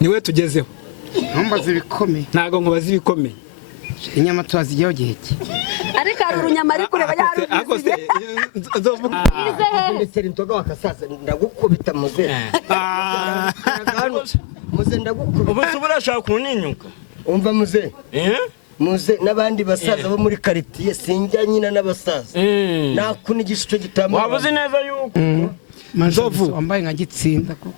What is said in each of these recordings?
niwe tugezeho. ntumbaze ibikomeye Ntago nkubaza ibikomeye. inyama turazijyaho gihe ki ariko ari urunyama ari kureba Akose nzovuga. Ndetse intoga wakasaza ndagukubita muze. Muze ndagukubita. Ubu urashaka kuninyuka. Umva muze. Muze n'abandi basaza bo muri quartier sinjya nyina n'abasaza. Nakunigisha icyo gitamo. Wabuze neza yuko. Nzovu wambaye nka gitsinda ko.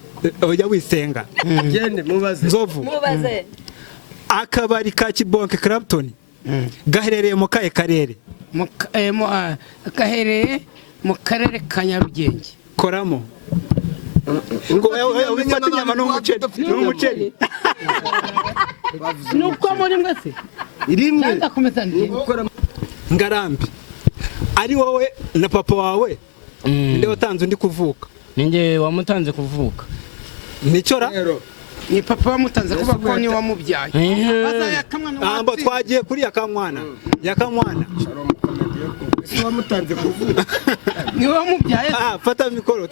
Oya wisenga. Gende mubaze. Nzovu. mubaze Akabari ka Kibonke Clapton gaherereye mu kahe karere? Gaherereye mu karere ka Nyarugenge. Koramo. Wifata inyama n'umuceri. Nuko muri mwese Irimwe. ndakomeza ndi. Ngarambi. Ari wowe na papa wawe nde watanze undi kuvuka? Ninjye wamutanze kuvuka. Nicora? Ni papa wamutanze kuba ko ni wamubyaye. Ambo twagiye kuri yakamwana. Yakamwana. Wamutanze kuvuga. Ni wamubyaye. Fata mikoro.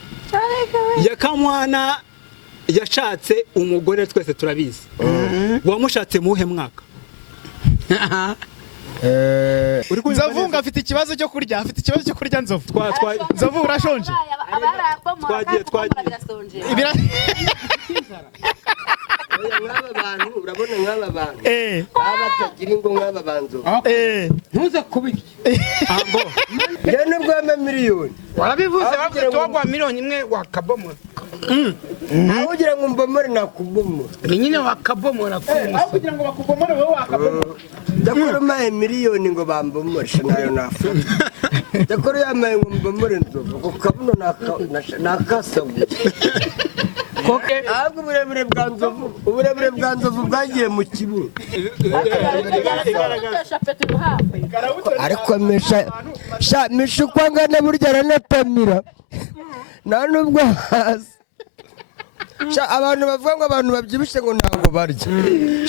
Yakamwana yashatse umugore twese turabizi. Wamushatse muhe mwaka? Nzovu afite ikibazo cyo kurya, Nzovu. Nzovu urashonje? Twagiye. Nk'aba bantu urabona nk'aba bantu batagira ingo nk'aba bantu Ntuza kubirya. ambo njye nubwo ama miliyoni Warabivuze bavuze tuwagwa miliyoni imwe wakabomora. aho ugira ngo mbomore nakubomora Ni nyine wakabomora ko Kugira ngo bakubomore wowe wakabomora. ndakora maye miliyoni ngo bambomore nayo nafu ndakora yamaye ngo mbomore Nzovu ko kabuno nakasabu ahubwo uburebure bwa Nzovu bwagiye mu kibuno ariko misha uko angana burya aranatamira nta nubwo hasi abantu bavuga ngo abantu babyibushye ngo ntabwo barya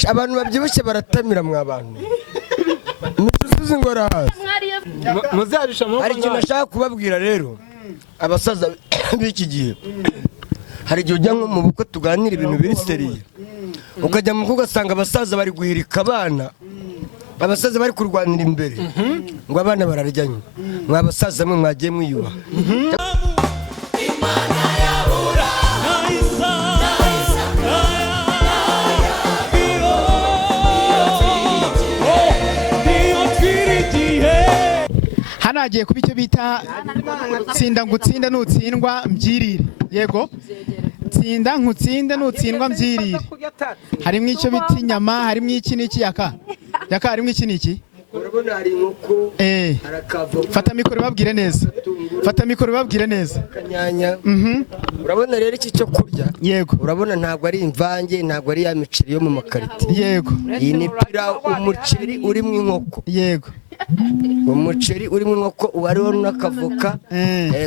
abantu babyibushye baratamira mwa bantu misha ngo hasi hari ikintu nashaka kubabwira rero abasaza b'iki gihe hari igihe ujya nko mu bukwe tuganira ibintu biri seriye ukajya mu bukwe ugasanga abasaza bari guhirika abana abasaza bari kurwanira imbere ngo abana bararyanye mwa basaza mwe mwagiye mwiyubaha Hano hagiye kuba icyo bita tsinda ngutsinda nutsindwa mbyirire. Yego. Tsinda ngutsinde nutsindwa mbyirire. Harimo icyo bita inyama, harimo iki n'iki yaka. Yaka harimo iki n'iki? urabona hari inkoko harakava Fata mikoro babwire neza. kanyanya urabona rero iki cyo kurya Yego. urabona ntabwo ari imvange ntabwo ari ya miceri yo mu makarito Yego. iyi ni pira umuceri urimo inkoko Yego. umuceri urimo inkoko wariho n'akavoka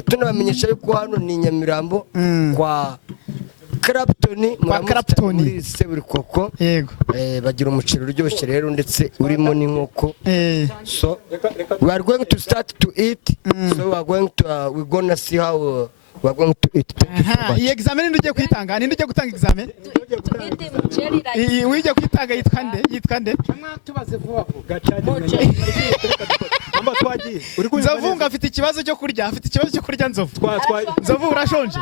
tunabamenyesha yuko hano ni Nyamirambo kwa Clapton muri Seburikoko Yego. bagira umuceri uryoshye rero ndetse urimo n'inkoko so we are going to start to eat so we're gonna see how we are going to eat. Iyi examen ninde ugiye kwitanga? Ninde ugiye gutanga examen? Iyi wijye kwitanga yitwa nde? tubaze vuba. Nzovu afite ikibazo cyo kurya, Nzovu. Nzovu urashonje?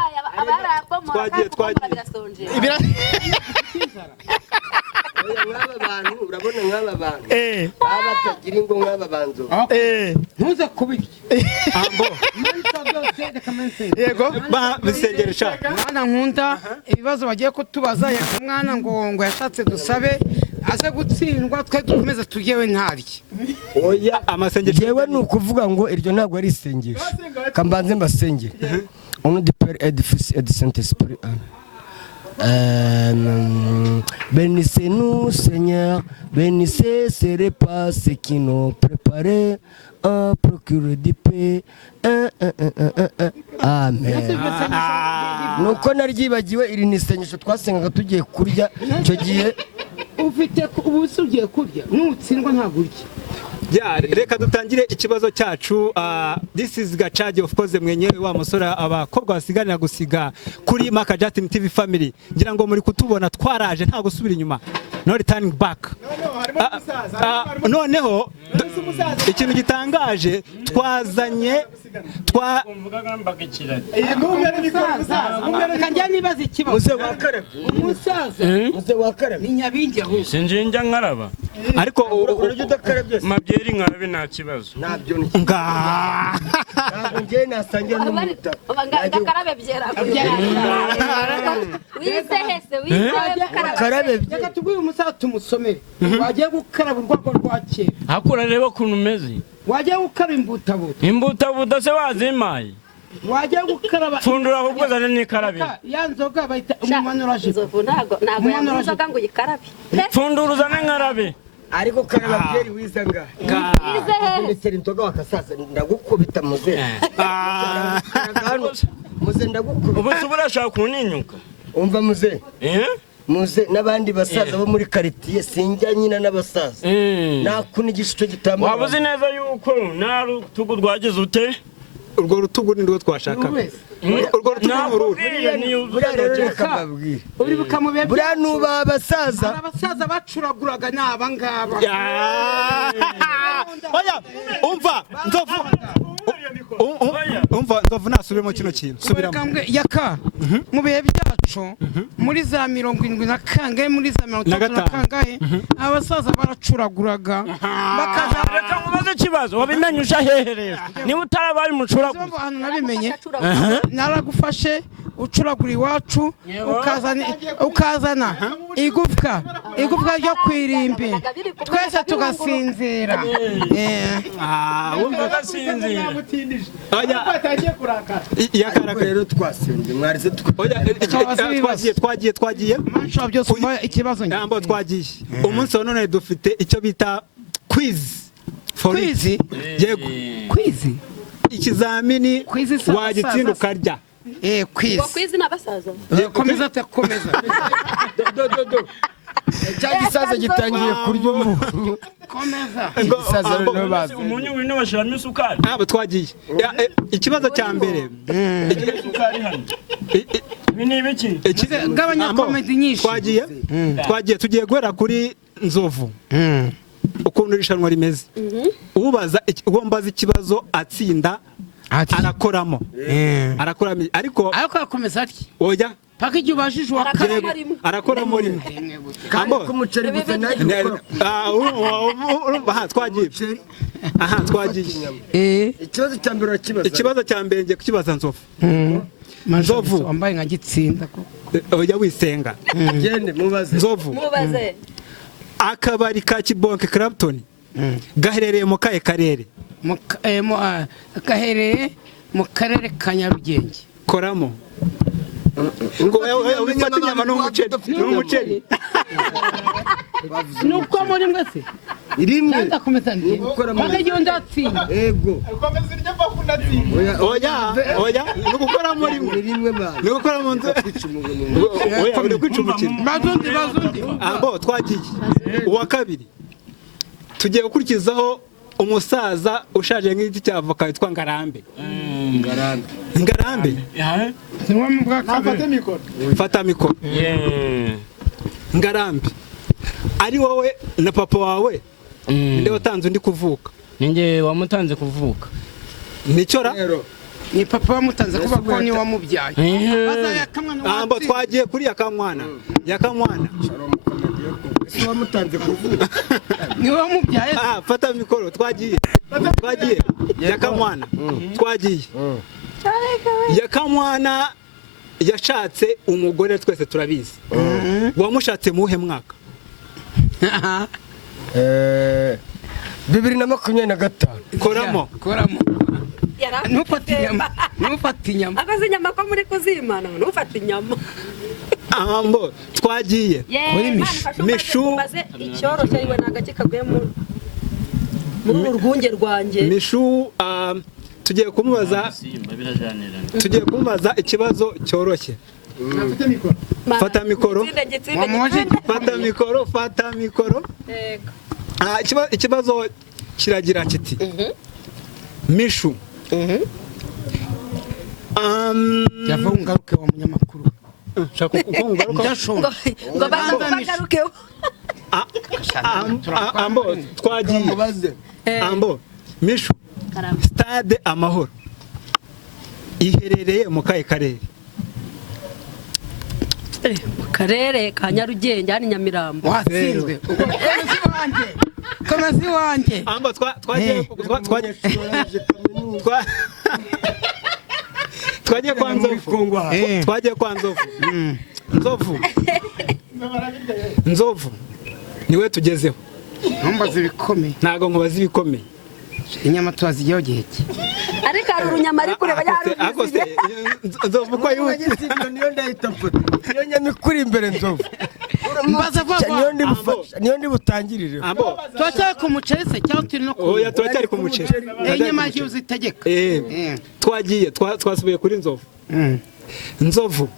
Nk'aba bantu urabona nk'aba bantu batagira ingo nk'aba bantu Ntuza kubirya. Yego. Bisengeresha. Mwana nkunda ibibazo bagiye kutubaza mwana ngo yashatse dusabe aze gutsindwa twe dukomeza tugewe ntariki. oya Amasengesho yewe ni ukuvuga ngo iryo ntabwo ari isengesho kambanze mbasengere on the père et du fils et du Saint-Esprit. Bénissez-nous, Seigneur, bénissez ces repas qui nous préparés, procure du paix. Amen. Nuko naryibagiwe iri ni isengesho twasengaga tugiye kurya icyo gihe Ufite ubusugiye kurya nutsindwa ntabwo urya. Ya, reka dutangire ikibazo cyacu. This is Gacaji of course, mwenyewe wa musore abakobwa basiganira gusiga kuri Maka Justin TV family. Ngira ngo muri kutubona twaraje nta gusubira inyuma. No returning back. Noneho ikintu gitangaje twazanye kanjya nibaza ikibazo muze wakarabe muze wakarabe ni nyabingi ahubwo sinjinja nkaraba ariko urujya udakarabye mabyeri nkarabe nta kibazo ntabyo ni nga ntabwo njye nasangira n'umuta Gakarabe byera. Wize hese, wize karabe reka tubwire umusaza tumusomere wagiye gukaraba urwego rwa kera hakura reba ukuntu umeze wagiye gukaraba imbutabuta imbutabuta se wazimaye wagiye gukaraba pfundura ahubwo zane n'ikarabe ya nzoga bayita umumanuraje inzovu ntago yamuzoga ngo uyikarabe. pfundura uzane nkarabe ariko karaba byeri wiza ngahe Wize hese. ndetse inzoga wakasaza ndagukubita muze muze ndagukubita ubu se urashaka kuninyuka umva muze muze n'abandi basaza bo muri karitiye sinjya nyina n'abasaza nakunigisha icyo gitambaro waba uzi neza yuko nta rutugu rwagize ute urwo rutugu ni rwo twashakaga. Urwo rutugu ni ururu. buriya rero reka mbabwire uri bukamubye buriya nuba abasaza abasaza bacuraguraga ni abangaba Oya, umva nzovu. Umva nzovu nasubiremo kino kintu. Subiramo. Kambwe yaka mu bihe byacu muri za 70 na kangahe muri za 30 na kangahe abasaza baracuraguraga bakaza reka mubaze ikibazo wabimenyesha hehe niba utarabaye umucuragura ahantu nabimenye naragufashe ucuragura iwacu ukazana igufwa ryo kwirimbi twese tugasinzira Wumva gasinzira yakaraka rero twasinze mwarize twagiye manshwa byose ikibazo Ambo twagiye umunsi wa none dufite icyo bita quiz Quiz? Yego kwizi ikizamini Quiz isa wagitsinda ukarya. kwizi Kwizi n'abasaza. komeza takomeza cya gisaza gitangiye kurya umunyu komeza gisaza rero bazi umunyu wino bashiramo isukari Abo twagiye ikibazo cya mbere isukari hano ibi ni ibiki gabanya komedi nyinshi twagiye tugiye guhera kuri nzovu ukuntu irushanwa rimeze uwombaza ikibazo atsinda arakoramo ariko yakomeza atya oya paka igihe ubajije uwa kane arakoramo rimwe kumuceri gusa nagiye twagiye ikibazo cya mbere urakibaza ikibazo cya mbere ngiye kukibaza nzovu nzovu wambaye nka gitsinda oya wisenga gende mubaze nzovu Mubaze. akabari ka Kibonke Clapton gaherereye mu kahe karere gaherereye mu karere ka Nyarugenge koramo wifata inyama n'umuceri nuko muri mwese rimwe ndakomeza ndi paka igihe ndatsinda ego oya ni ugukoramo rimwe rimwe bana ni ugukoramo oya uri kwica umukino bazundi ambo twagiye uwa kabiri tugiye gukurikizaho umusaza ushaje nk'igiti cya avoka witwa Ngarambe. Ngarambe niwe mu bwa kabiri fata mikoro Ngarambe ari wowe na papa wawe nde watanze undi kuvuka ninjye wamutanze kuvuka nicora ni papa wamutanze kuba ko ni wamubyaye ambo twagiye kuri yakamwana wamutanze kuvuga ni wamubyaye fata mikoro twagiye yakamwana twagiye yakamwana yashatse umugore twese turabizi wamushatse muhe mwaka 2025 koramo ntufate inyama Akoze inyama ko muri kuzimana ntufate inyama. ambo twagiye Mishu icyoroshye ariwe nagake kaguye muri urwunge rwanjye. Mishu tugiye kumubaza ikibazo cyoroshye. Fata mikoro. Fata mikoro. Yego. Ikibazo kiragira kiti mishu yava ungaruke wa munyamakuru shaka uko ngaruka ndashonga ngo bagarukeho ambo twagiye ambo mishu stade amahoro iherereye mu kahe karere? mu karere ka Nyarugenge hano Nyamirambo. watsinzwe komezi wanjye ambo twagiye twagiye kwa Nzovu. Twagiye kwa Nzovu. Nzovu niwe tugezeho. ntumbaze ibikomeye Ntago nkubaza ibikomeye. inyama turazijyaho gihe ki ariko hari urunyama ari kureba Akose Nzovu ko yuki. niyo ndayitapfuta niyo nyamikuri imbere Nzovu. mbaza niyo ndi bufasha niyo ndi butangirire. Ambo turacyari ku muceri se cyangwa turi no ku oya turacyari ku muceri. inyama y'uzi uzitegeka Twagiye twasubiye kuri Nzovu. Nzovu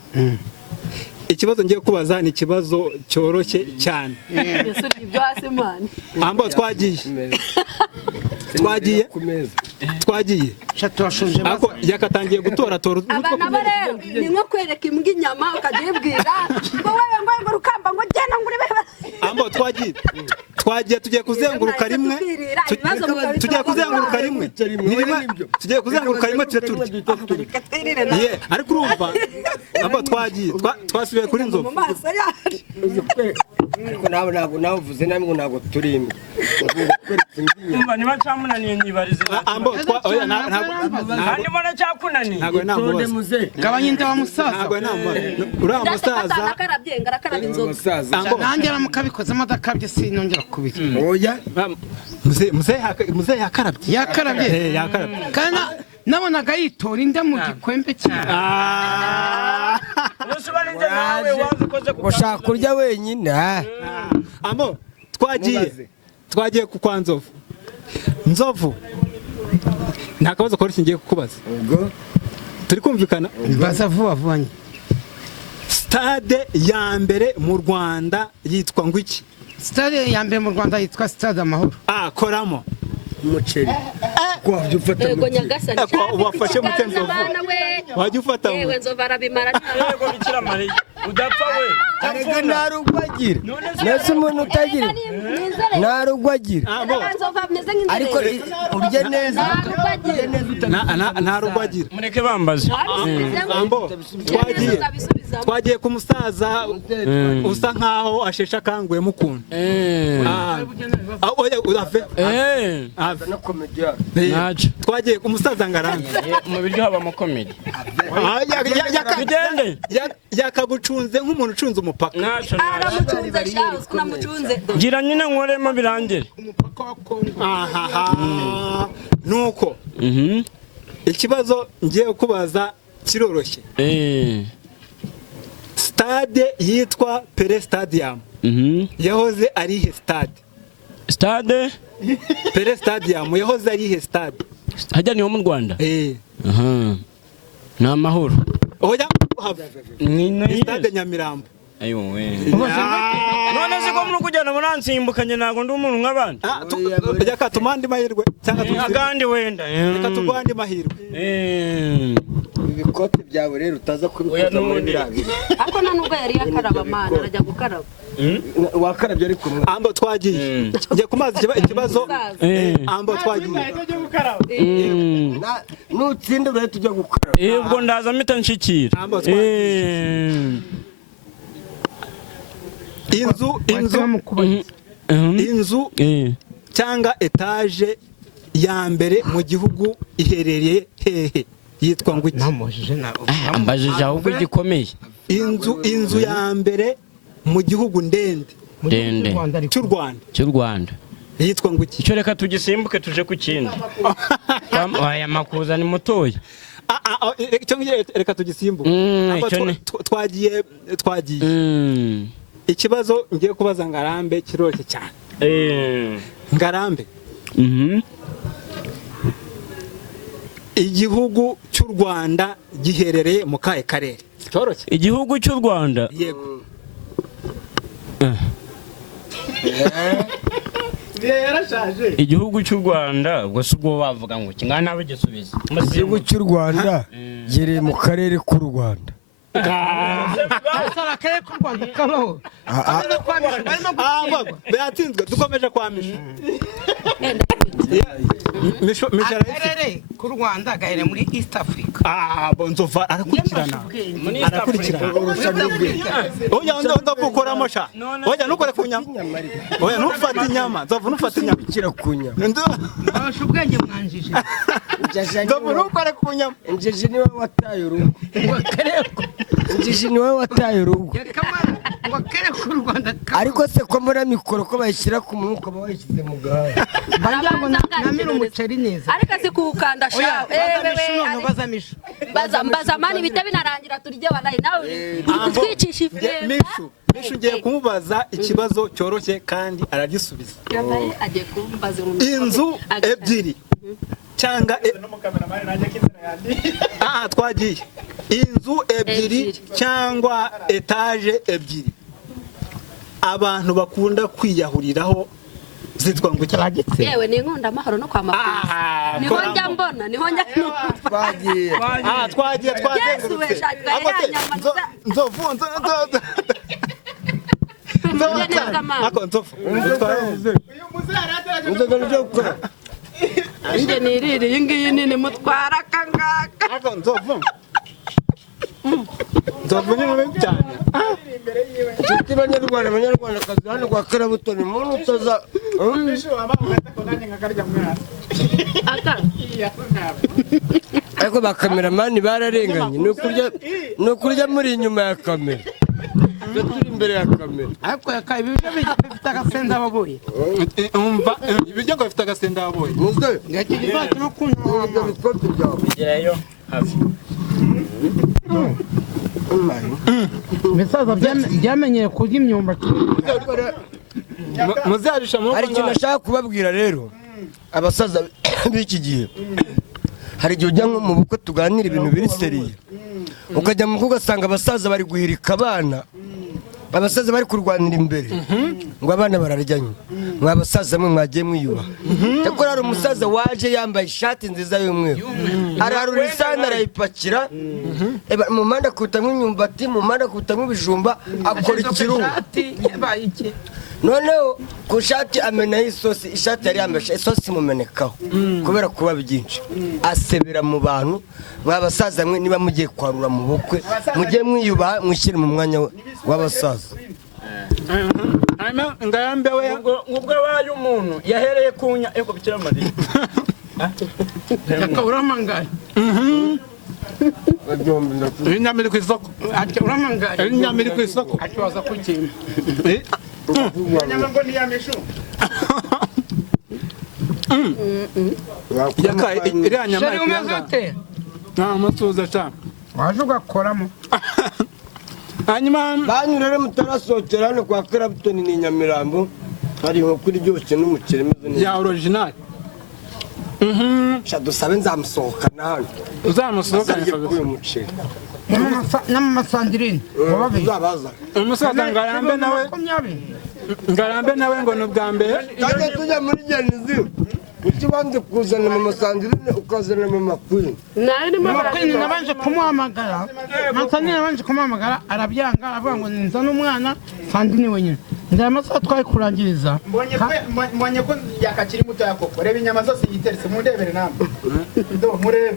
ikibazo ngiye kubaza ni ikibazo cyoroshye cyane. yasubye ibyo hasi mani. Ambo twagiye turashonje ako yakatangiye gutora aba nabo rero ni nko kwereka imbwa inyama ukagibwira ngo wewe ngo rukamba ngo genda ngo urebe. Ambo twagiye tugiye kuzenguruka rimwe tugiye kuzenguruka rimwe tugiye kuzenguruka rimwe turya ye ariko urumva ambo twagiye twasubiye kuri Nzovu. ariko nawe uvuze nabi ngo ntabwo turi imwe. umva niba cyamunaniye nyibarize Ambo oya kandi mbona cyakunaniye ntago namubaza gabanya inda wa musaza ntago namubaza uriya musaza akarabye ngarakaraba inzoga. Ambo nanjye aramukabikozemo adakabye sinongera kubira oya muze yakarabye yakarabye kandi nabonaga yitora inda mu gikwembe cyane umunsi ubarinze nawe waza ukoze ku ushaka kurya wenyine. Ambo twagiye ku kwa Nzovu nta kabazo koroshye ngiye kukubaza ubwo turi kumvikana. baza vuba vuba nye Stade ya mbere mu Rwanda yitwa ngo iki? stade ya mbere mu Rwanda yitwa stade amahoro koramo umuceri kwavyo ufata yego nyagasani wafashe mute Nzovu wajya ufata yewe Nzovu arabimara yego bikira mariya udapfa we arega narugwagira nese umuntu utagira narugwagira Nzovu ameze nk'inzira ariko urya neza nta rugwagira mureke bambaze Ambo twagiye ku musaza usa nkaho ashesha akanguye mukunda oya urave no komediya naje twagiye ku musaza ngarambe mu biryo habamo komedi bigende yakagucunze nk'umuntu ucunze umupaka. naco aramucunze shaho unamucunze gira nyine nkoremo birangire nuko ikibazo ngiye kubaza kiroroshye. Stade yitwa Pele Stadium yahoze ari ihe stade Pele Stadium yahoze ari ihe stade hajya niho mu Rwanda ni amahoro oya ni stade Nyamirambo. ayo we none se ko muri kujyana muransimbukanye nago ndi umuntu nk'abandi reka tumande mahirwe cyangwa agandi wenda reka tugwande mahirwe. ibikote byawe rero utaza kubikoza muri birabi ako nubwo yari yakaraba mana arajya gukaraba wakarabye ariko Ambo twagiye ngiye kumaza ikibazo Ambo twagiye nutsinda uraye tujya gukaraba ubwo ndaza mpita nshikira Ambo inzu cyangwa etaje ya mbere mu gihugu iherereye hehe yitwa ngo iki? ambajije ahubwo igikomeye inzu ya mbere mu gihugu ndende cy'u Rwanda yitwa ngo iki? icyo reka tugisimbuke tuje ku kindi aya makuza ni mutoya reka tugisimbuke twagiye ikibazo ngiye kubaza Ngarambe kiroroshye cyane. Ngarambe igihugu cy'u Rwanda giherereye mu kahe karere? Cyoroshye. Igihugu cy'u Rwanda yego igihugu cy'u Rwanda ubwo si ubwo bavuga ngo kingana nawe gisubiza igihugu cy'u Rwanda giri mu karere k'u Rwanda. akarere k'u Rwanda kabaho Beatsinzwe dukomeje kwamisha. akarere k'u Rwanda gahere muri East Africa. Bonzova arakurikirana. Oya ndavukoramo sha. Oya nukore kunyama. Oya nufata inyama. Nzovu nufata inyama. Kira kunyama. Abasha ubwenge mwanjije. Nzovu nukore kunyama. Injiji niwe wataye urugo. Injiji niwe wataye urugo. Ngo akarere k'u Rwanda Ariko se ko mbona mikoro ko bayishyira ku mwuka bayishyize mu gahanga. banyango namira umuceri neza. ariko si kuwukanda sha Bazamisha. baza mani bite binarangira turye banayi nawe kutwicisha ifire Mishu ngiye kumubaza ikibazo cyoroshye kandi aragisubiza. agiye kumbaza Inzu ebyiri cyangwa twagiye. Inzu ebyiri cyangwa etaje ebyiri abantu bakunda kwiyahuriraho zitwa ngo cyagitse. yewe ni inkunda amahoro no kwamafara niho njya mbona niho njya Twagiye. Twagiye Yesu we shaka yanyama nzovu Inzoga nje gukora. nje nirire iyi ngiyi nini mutwara kangaka nzovu ni mubi cyane. Inshuti banyarwandakazi hano kwa Karabutoni umuntu utaza ariko ba kameramani bararenganye ni ukurya muri inyuma ya kamera turi imbere ya kamera Ariko yakaye ibyo bifite agasenda baboye. Umva ibiryo ngo bifite agasenda yaboye. muze Yakiri no kunwa. ibyo bikote byawe gerayo hafi Bisaza byamenyeye kurya imyumbati. Muzarisha mu hari ikintu nashaka kubabwira rero abasaza b'iki gihe hari igihe ujya nko mu bukwe tuganira ibintu biri seriye ukajya mu bukwe ugasanga abasaza bari guhirika abana abasaza bari kurwanira imbere ngo abana bararyanye mwa basaza mwe mwagiye mwiyubaha cyakora hari umusaza waje yambaye ishati nziza y'umweru ararura isahani arayipakira mu mpande akutamwo imyumbati mu mpande akutamwo ibijumba akora ikirunga noneho ku shati amenaho isosi ishati yari yambaye isosi imumenekaho kubera kuba byinshi asebera mu bantu mwa basaza mwe niba mugiye kwarura mu bukwe mujye mwiyubaha mwishyire mu mwanya w'abasaza ngarambe we ngubwo abaye umuntu yahereye kunya ego bikira Mariya Uramangaye. inyama iri ku isoko. Uramangaye. Inyama iri ku isoko. Atiwaza kukima. Yaka iriya nyama Shari umeze ute? mutuza cyane. Waje ugakoramo. Hanyuma banyu rero mutarasohokera hano kwa Karabutoni ni Nyamirambo hari inkoko iryoshye n'umuceri umeze neza ya original. dusabe nzamusohokana hano Uzamusohokana kuri uyu muceri N'amasandirine. uzabaza umusaza ngarambe nawe ngo ni ubwa mbere. kandi tujya muri Genizi ukibanze kuzana mu masandirine ukazana mu makwini Makwini nabanje kumuhamagara. Masandirine nabanje kumuhamagara arabyanga aravuga ngo nzana umwana sandine wenyine. Ndaya amasaha twari kurangiriza. Mbonye ko yakakiri muto yakoko reba inyama zose yiteretse mundebere namwe ndo murebe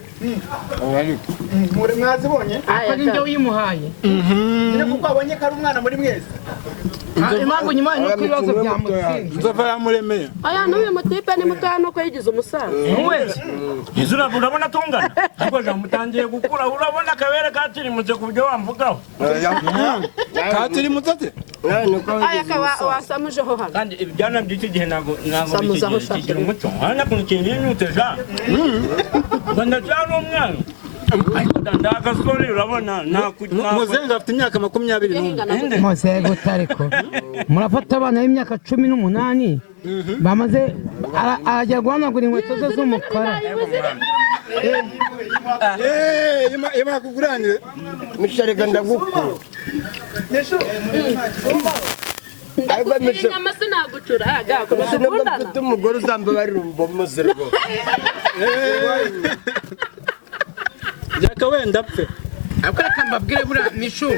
muri mwazibonye Ari njye uyimuhaye. nyine kuko abonye ko ari umwana muri mwese Impamvu nyuma no kwibazo bya mutsinzi. Nzova yamuremeye. aya n'uyu mutipe ni mutoya nuko yigize umusaza izura urabona tungana ariko jamutangiye gukura urabona akabere katirimutse ku buryo wamvugaho Katiri mutate. aya kaba wasamujeho hano kandi ibyana by'iki gihe ntabwo Samuzaho ushaka. bikigira umuco hano kuntu kintu yinyuteja ngo ndacyari umwana ariko ndagasore urabona Muzenga afite imyaka 21. Mose gutariko. Murafata abana b'imyaka 18 bamaze ajya guhanagura inkweto ze z'umukara. Ima kuguranire. misharega ndagukura ariko misho inyama sinagucuraga nubwo mfite umugore uzambabarira umbomoze rwose Jaka wenda pfe. ariko reka mbabwire buriya mishu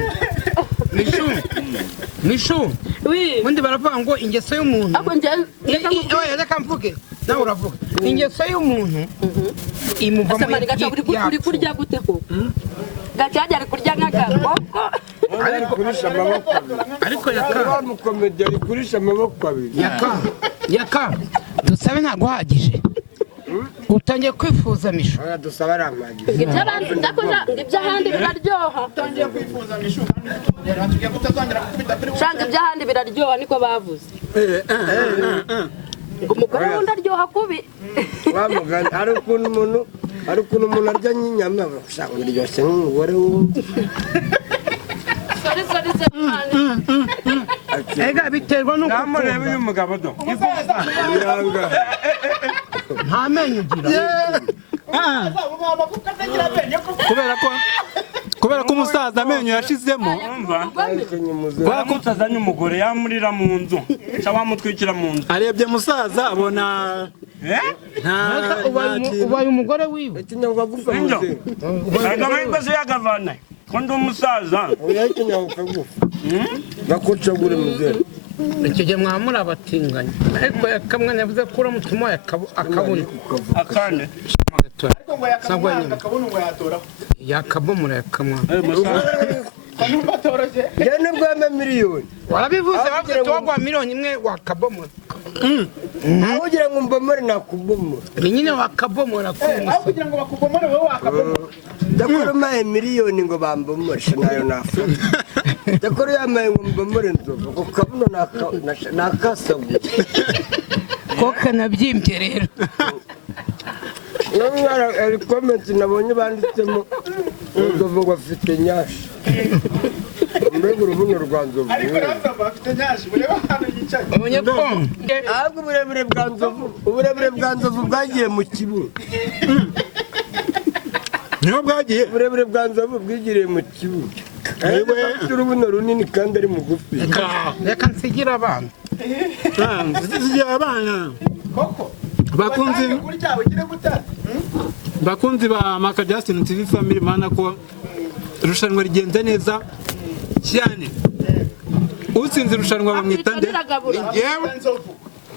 wi ubundi baravuga ngo ingeso y'umuntu ako nje reka mvuge nawe uravuga ingeso y'umuntu imuvamo asamani gacha uri kurya gute ko gacha ari kurya nk'agakoko kurisha amaboko ariko yaka wa mukomedi ari kurisha amaboko abiri yaka dusabe ntabwo uhagije utangiye kwifuza mishu oya dusaba aramagi iby'abandi ndakoza iby'ahandi biraryoha shanga iby'ahandi biraryoha niko bavuze umugore wundi aryoha kubi wamugani ari ukuntu umuntu arya nk'inyama ushaka uryoshye nk'umugore wundi sori ega biterwa nuko namureba uyu mugabo do yanga nta menyo ugira kubera ko umusaza amenyo yashizemo kwa mutazanye umugore yamurira mu nzu cyangwa mutwikira mu nzu arebye musaza abona ubaye umugore wiwe ikinyabwa gufa Injo. muze agaba yikoze yagavana ko ndi umusaza oya ikinyabwa gufa bakucagure muze icyo gihe mwamuri abatinganya ariko yakamwe yavuze ko uramutse umuhaye akabuni akane yakabomora yakamwa njye nibwo yame miliyoni warabivuze bavuze tuwagwa miliyoni imwe wakabomora aho ugira ngo mbomore nakubomora ni nyine wakabomora kugira ngo bakubomore wowe wakabomora ndakora umaye miliyoni ngo bambomoreshe nayo nafa ndakora yamaye ngo mbomore nzoga ku kabuno nakasaguye ko kanabyimbye rero hari komenti nabonye banditsemo nzovu ngo afite nyashi mbega urubuno rwa nzovu ubonye ko ahubwo uburebure bwa nzovu bwagiye mu kibuno niho bwagiye uburebure bwa nzovu bwigiriye mu kibuno afite urubuno runini kandi ari mugufi reka nsigira abana zigiye abana bakunzi ba Maka Justin TV Family mana ko irushanwa rigenze neza cyane utsinze irushanwa bamwita nde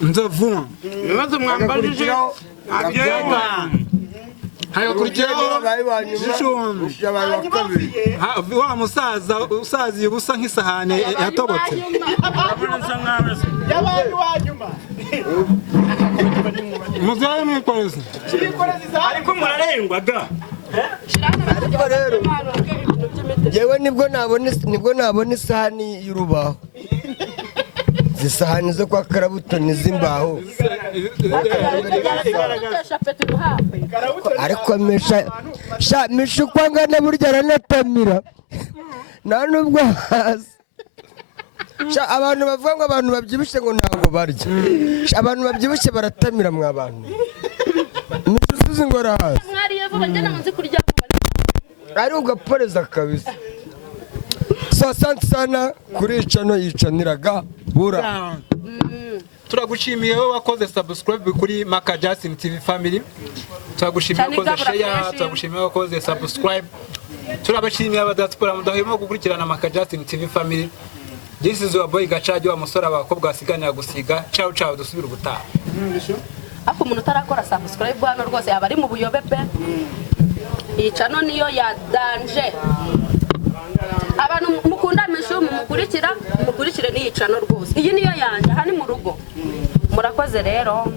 Nzovu ibibazo mwambajije hagakurikiraho wa musaza usaziye ubusa nk'isahane yatobotse muzaye mwikoreze ariko murarengwaga ariko rero yewe nibwo nabona isahani y'urubaho zisahani zo kwa Karabuto n'izimbaho ariko misha uko angana burya aranatamira nta nubwo hasi abantu bavuga ngo abantu babyibushye ngo ntabwo barya abantu babyibushye baratamira mwa bantu misha usize ngo arahazi ari ugaporeza kabisa asante sana kurica no yicaniraga bura turagushimiye wowe wakoze subscribe kuri Maka Justin TV Family turagushimiye wakoze share turagushimiye wakoze subscribe turabashimiye abadiaspora mudahwema gukurikirana Maka Justin TV Family. This is your boy Gachaji wa musora abakobwa basiganira gusiga ciao dusubira ubutaha ako umuntu utarakora subscribe hano rwose yaba ari mu buyobe pe icano niyo ya danger abantu mukunda mishu mukurikire n'iyicano rwose iyi niyo yanjye aha ni mu rugo murakoze rero